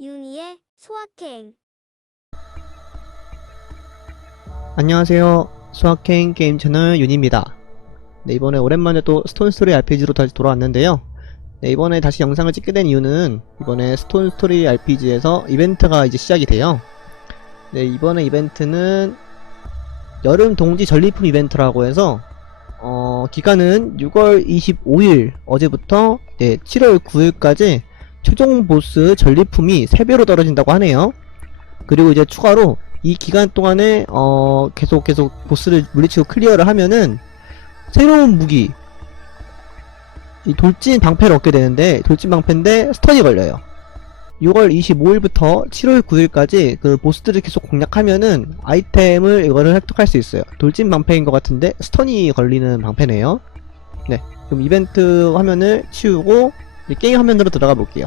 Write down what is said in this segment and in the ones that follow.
윤희의 소확행 안녕하세요. 수학행 게임 채널 윤입니다. 네, 이번에 오랜만에 또 스톤스토리 RPG로 다시 돌아왔는데요. 네, 이번에 다시 영상을 찍게 된 이유는 이번에 스톤스토리 RPG에서 이벤트가 이제 시작이 돼요. 네, 이번에 이벤트는 여름 동지 전리품 이벤트라고 해서 어, 기간은 6월 25일 어제부터 네, 7월 9일까지 최종 보스 전리품이 3배로 떨어진다고 하네요. 그리고 이제 추가로 이 기간 동안에 어 계속 계속 보스를 물리치고 클리어를 하면은 새로운 무기 이 돌진 방패를 얻게 되는데 돌진 방패인데 스턴이 걸려요. 6월 25일부터 7월 9일까지 그 보스들을 계속 공략하면은 아이템을 이거를 획득할 수 있어요. 돌진 방패인 것 같은데 스턴이 걸리는 방패네요. 네, 그럼 이벤트 화면을 치우고 게임 화면으로 들어가 볼게요.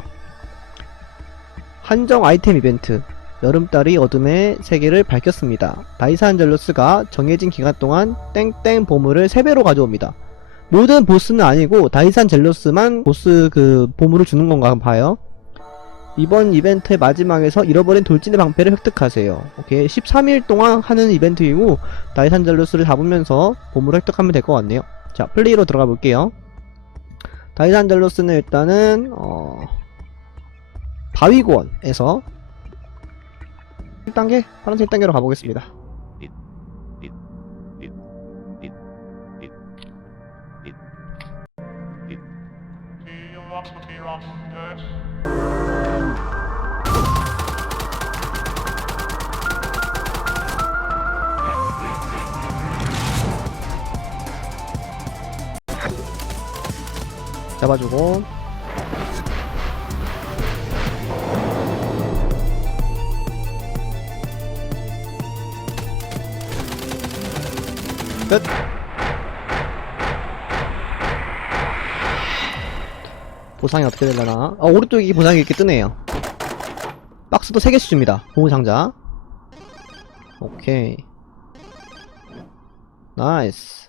한정 아이템 이벤트 여름달이 어둠의 세계를 밝혔습니다. 다이사 안젤로스가 정해진 기간 동안 땡땡 보물을 3배로 가져옵니다. 모든 보스는 아니고 다이산 젤로스만 보스 그 보물을 주는 건가 봐요. 이번 이벤트의 마지막에서 잃어버린 돌진의 방패를 획득하세요. 오케이 13일 동안 하는 이벤트이고 다이산 젤로스를 잡으면서 보물을 획득하면 될 것 같네요. 자 플레이로 들어가 볼게요. 다이산 젤로스는 일단은 어 바위고원에서 1단계? 파란색 1단계로 가보겠습니다. 잡아주고. 끝. 보상이 어떻게 되려나? 아 오른쪽에 보상이 이렇게 뜨네요. 박스도 3개씩 줍니다. 보물상자. 오케이. 나이스.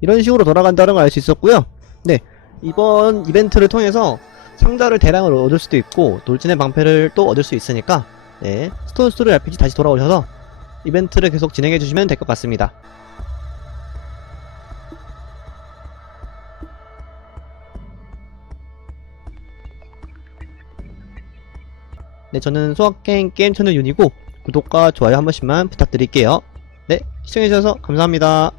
이런 식으로 돌아간다는 걸 알 수 있었고요 네. 이번 이벤트를 통해서 상자를 대량을 얻을 수도 있고 돌진의 방패를 또 얻을 수 있으니까 네. 스톤 스토리 RPG 다시 돌아오셔서 이벤트를 계속 진행해 주시면 될 것 같습니다. 네 저는 소확행 게임 채널 윤이고 구독과 좋아요 한 번씩만 부탁드릴게요. 네 시청해주셔서 감사합니다